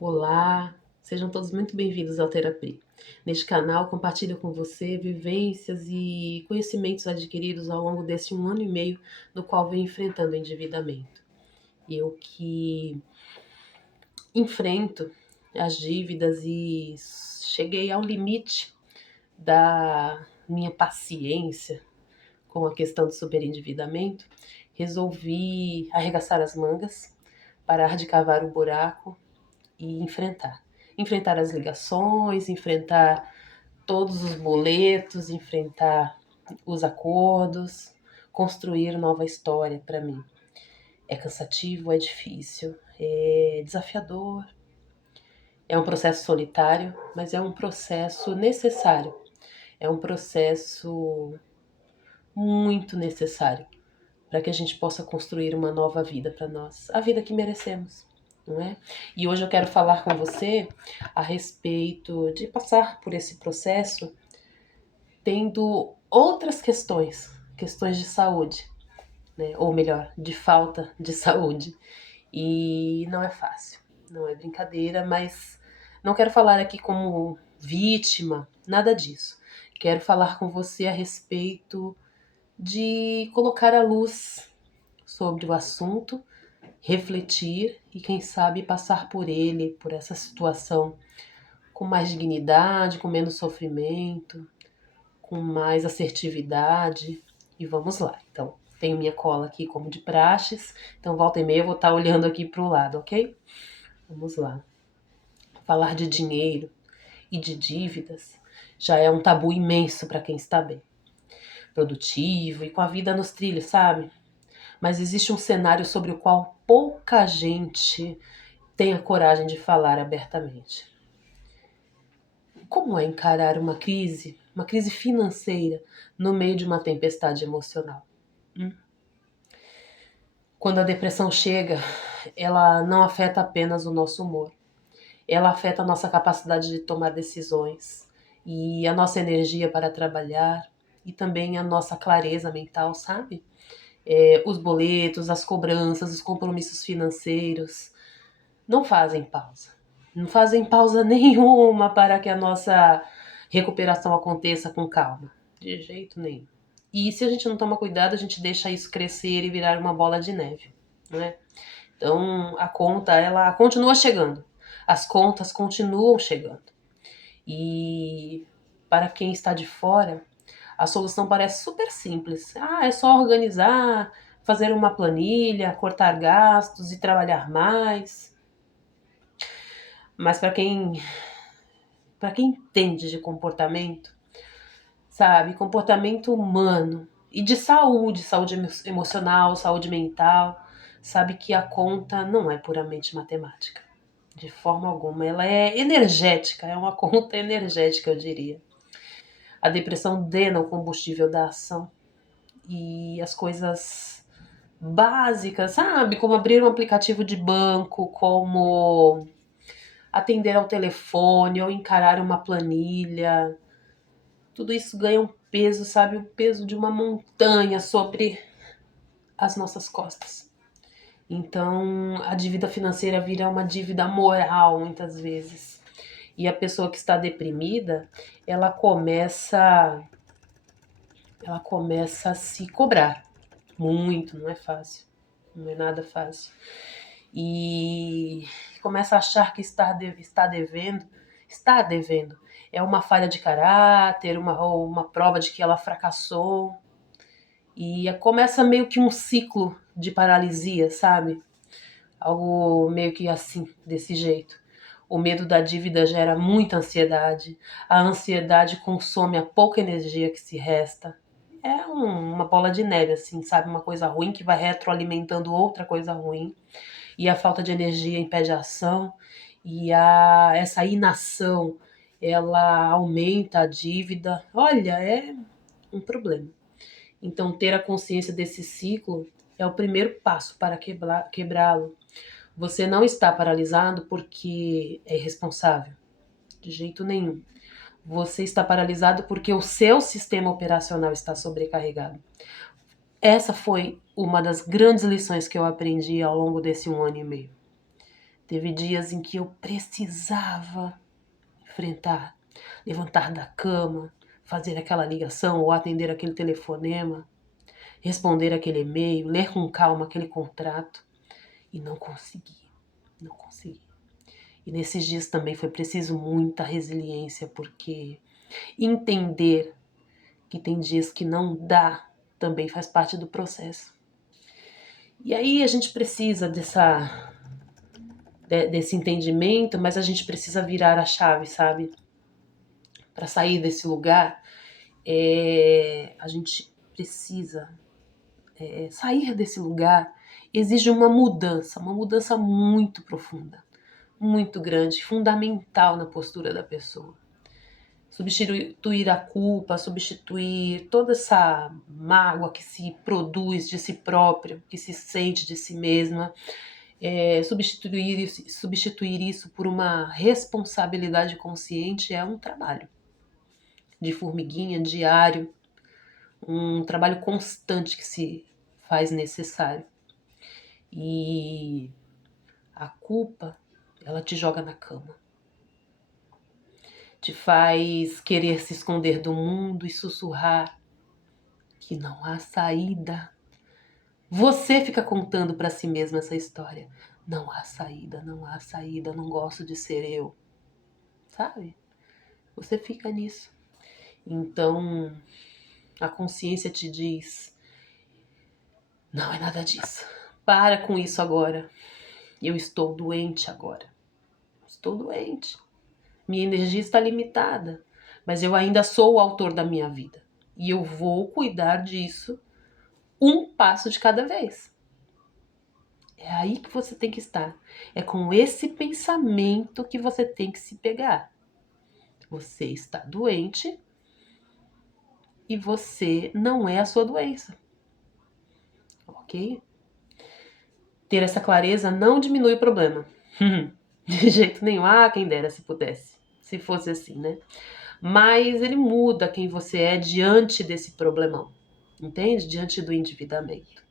Olá, sejam todos muito bem-vindos ao Terapia. Neste canal, compartilho com você vivências e conhecimentos adquiridos ao longo desse 1 ano e meio no qual venho enfrentando o endividamento. Eu que enfrento as dívidas e cheguei ao limite da minha paciência com a questão do superendividamento, resolvi arregaçar as mangas, parar de cavar o buraco e enfrentar. Enfrentar as ligações, enfrentar todos os boletos, enfrentar os acordos, construir nova história para mim. É cansativo, é difícil, é desafiador, é um processo solitário, mas é um processo necessário. É um processo muito necessário para que a gente possa construir uma nova vida para nós, a vida que merecemos, não é? E hoje eu quero falar com você a respeito de passar por esse processo tendo outras questões de saúde, né? Ou melhor, de falta de saúde. E não é fácil, não é brincadeira, mas não quero falar aqui como vítima, nada disso. Quero falar com você a respeito de colocar a luz sobre o assunto, refletir e, quem sabe, passar por ele, por essa situação, com mais dignidade, com menos sofrimento, com mais assertividade. E vamos lá. Então, tenho minha cola aqui como de praxes, então volta e meia eu vou estar olhando aqui para o lado, ok? Vamos lá. Falar de dinheiro e de dívidas já é um tabu imenso para quem está bem, produtivo e com a vida nos trilhos, sabe? Mas existe um cenário sobre o qual pouca gente tem a coragem de falar abertamente. Como é encarar uma crise financeira, no meio de uma tempestade emocional? Quando a depressão chega, ela não afeta apenas o nosso humor, ela afeta a nossa capacidade de tomar decisões e a nossa energia para trabalhar e também a nossa clareza mental, sabe? Os boletos, as cobranças, os compromissos financeiros não fazem pausa. Não fazem pausa nenhuma para que a nossa recuperação aconteça com calma. De jeito nenhum. E se a gente não toma cuidado, a gente deixa isso crescer e virar uma bola de neve, não é? Então a conta, ela continua chegando. As contas continuam chegando. E para quem está de fora, a solução parece super simples. Ah, é só organizar, fazer uma planilha, cortar gastos e trabalhar mais. Mas para quem entende de comportamento, sabe, comportamento humano e de saúde, saúde emocional, saúde mental, sabe que a conta não é puramente matemática, de forma alguma. Ela é energética, é uma conta energética, eu diria. A depressão drena o combustível da ação e as coisas básicas, sabe, como abrir um aplicativo de banco, como atender ao telefone ou encarar uma planilha. Tudo isso ganha um peso, sabe? O peso de uma montanha sobre as nossas costas. Então, a dívida financeira vira uma dívida moral, muitas vezes. E a pessoa que está deprimida, ela começa, ela começa a se cobrar muito, não é fácil. Não é nada fácil. E começa a achar que está devendo. É uma falha de caráter, ou uma prova de que ela fracassou. E começa meio que um ciclo de paralisia, sabe? Algo meio que assim, desse jeito. O medo da dívida gera muita ansiedade. A ansiedade consome a pouca energia que se resta. É uma bola de neve, assim, sabe? Uma coisa ruim que vai retroalimentando outra coisa ruim. E a falta de energia impede a ação. E essa inação, ela aumenta a dívida. Olha, é um problema. Então, ter a consciência desse ciclo é o primeiro passo para quebrá-lo. Você não está paralisado porque é irresponsável, de jeito nenhum. Você está paralisado porque o seu sistema operacional está sobrecarregado. Essa foi uma das grandes lições que eu aprendi ao longo desse 1 ano e meio. Teve dias em que eu precisava enfrentar, levantar da cama, fazer aquela ligação ou atender aquele telefonema, responder aquele e-mail, ler com calma aquele contrato e não consegui, não consegui. E nesses dias também foi preciso muita resiliência, porque entender que tem dias que não dá também faz parte do processo. E aí a gente precisa desse entendimento, mas a gente precisa virar a chave, sabe? Para sair desse lugar, a gente precisa sair desse lugar. Exige uma mudança muito profunda, muito grande, fundamental na postura da pessoa. Substituir a culpa, substituir toda essa mágoa que se produz de si própria, que se sente de si mesma, substituir isso por uma responsabilidade consciente é um trabalho de formiguinha, diário, um trabalho constante que se faz necessário. E a culpa, ela te joga na cama. Te faz querer se esconder do mundo e sussurrar que não há saída. Você fica contando para si mesma essa história. Não há saída, não há saída, não gosto de ser eu. Sabe? Você fica nisso. Então, a consciência te diz: não é nada disso. Para com isso agora. Eu estou doente agora. Estou doente. Minha energia está limitada, mas eu ainda sou o autor da minha vida. E eu vou cuidar disso um passo de cada vez. É aí que você tem que estar. É com esse pensamento que você tem que se pegar. Você está doente e você não é a sua doença. Ok? Ter essa clareza não diminui o problema. De jeito nenhum. Ah, quem dera se pudesse. Se fosse assim, né? Mas ele muda quem você é diante desse problemão. Entende? Diante do endividamento.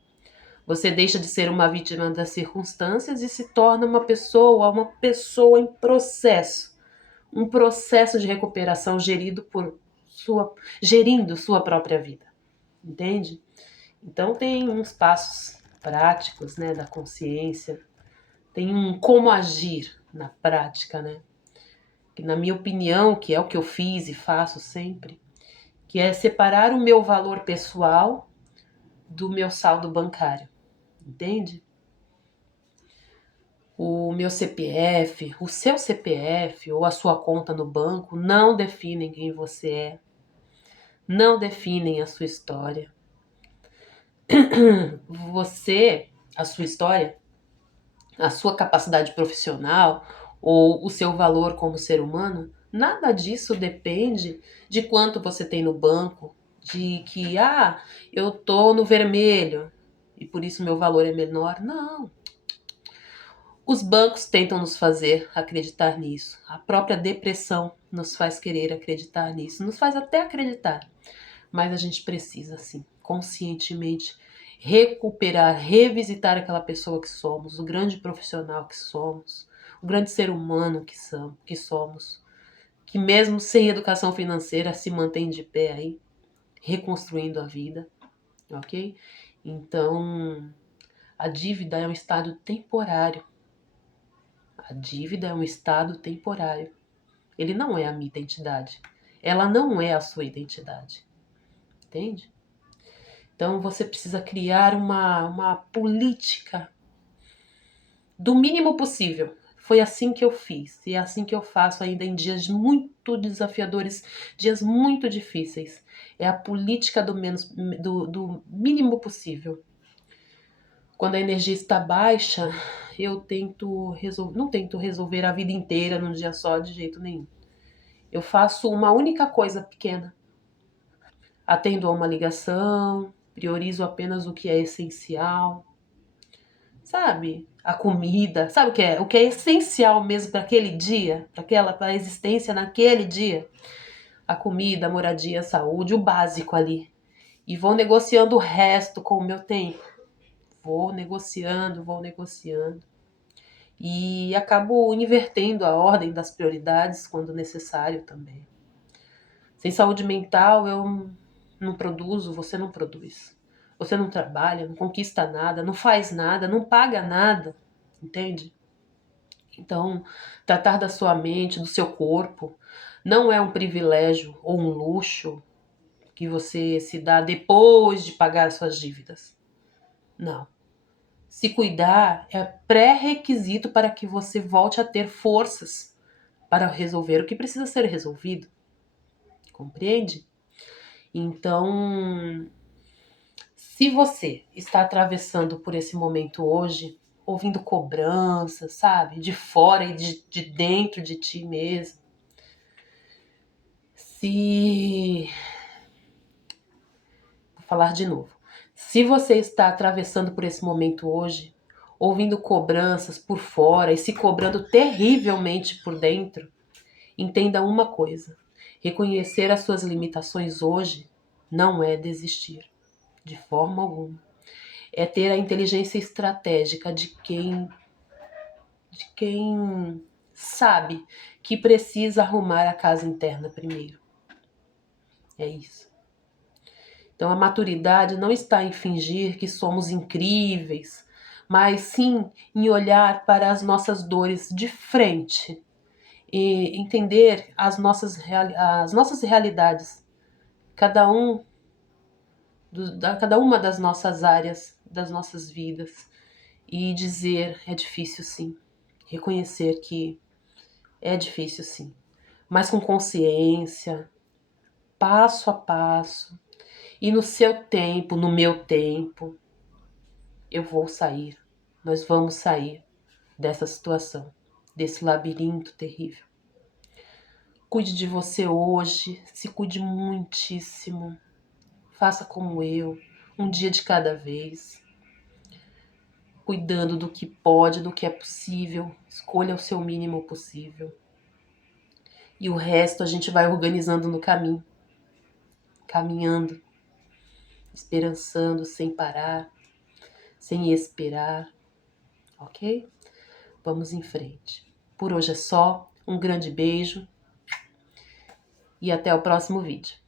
Você deixa de ser uma vítima das circunstâncias e se torna uma pessoa em processo. Um processo de recuperação gerindo sua própria vida. Entende? Então tem uns passos práticos, né, da consciência. Tem um como agir na prática, né? Que na minha opinião, que é o que eu fiz e faço sempre, que é separar o meu valor pessoal do meu saldo bancário. Entende? O meu CPF, o seu CPF ou a sua conta no banco não definem quem você é, não definem a sua história. Você, a sua história, a sua capacidade profissional ou o seu valor como ser humano, nada disso depende de quanto você tem no banco, de que, eu tô no vermelho e por isso meu valor é menor. Não. Os bancos tentam nos fazer acreditar nisso. A própria depressão nos faz querer acreditar nisso. Nos faz até acreditar. Mas a gente precisa, sim, conscientemente recuperar, revisitar aquela pessoa que somos, o grande profissional que somos, o grande ser humano que somos, que mesmo sem educação financeira se mantém de pé aí, reconstruindo a vida, ok? Então, a dívida é um estado temporário. A dívida é um estado temporário. Ele não é a minha identidade. Ela não é a sua identidade. Entende? Então você precisa criar uma política do mínimo possível. Foi assim que eu fiz. E é assim que eu faço ainda em dias muito desafiadores, dias muito difíceis. É a política do mínimo possível. Quando a energia está baixa, eu não tento resolver a vida inteira num dia só, de jeito nenhum. Eu faço uma única coisa pequena. Atendo a uma ligação, priorizo apenas o que é essencial. Sabe? A comida, sabe o que é? O que é essencial mesmo para aquele dia, para a existência naquele dia. A comida, a moradia, a saúde, o básico ali. E vou negociando o resto com o meu tempo. Vou negociando. e acabo invertendo a ordem das prioridades quando necessário também. Sem saúde mental eu não produzo, você não produz. Você não trabalha, não conquista nada, não faz nada, não paga nada, entende? Então, tratar da sua mente, do seu corpo, não é um privilégio ou um luxo que você se dá depois de pagar suas dívidas. Não. Se cuidar é pré-requisito para que você volte a ter forças para resolver o que precisa ser resolvido. Compreende? Então, se você está atravessando por esse momento hoje, ouvindo cobranças, sabe? De fora e de dentro de ti mesmo. Vou falar de novo. Se você está atravessando por esse momento hoje, ouvindo cobranças por fora e se cobrando terrivelmente por dentro, entenda uma coisa: reconhecer as suas limitações hoje não é desistir, de forma alguma. É ter a inteligência estratégica de quem sabe que precisa arrumar a casa interna primeiro. É isso. Então a maturidade não está em fingir que somos incríveis, mas sim em olhar para as nossas dores de frente e entender as nossas realidades, cada cada uma das nossas áreas, das nossas vidas, e dizer é difícil sim, reconhecer que é difícil sim, mas com consciência, passo a passo, e no seu tempo, no meu tempo, eu vou sair, nós vamos sair dessa situação, desse labirinto terrível. Cuide de você hoje, se cuide muitíssimo. Faça como eu, um dia de cada vez. Cuidando do que pode, do que é possível. Escolha o seu mínimo possível. E o resto a gente vai organizando no caminho. Caminhando, esperançando sem parar, sem esperar. Ok? Vamos em frente. Por hoje é só. Um grande beijo e até o próximo vídeo.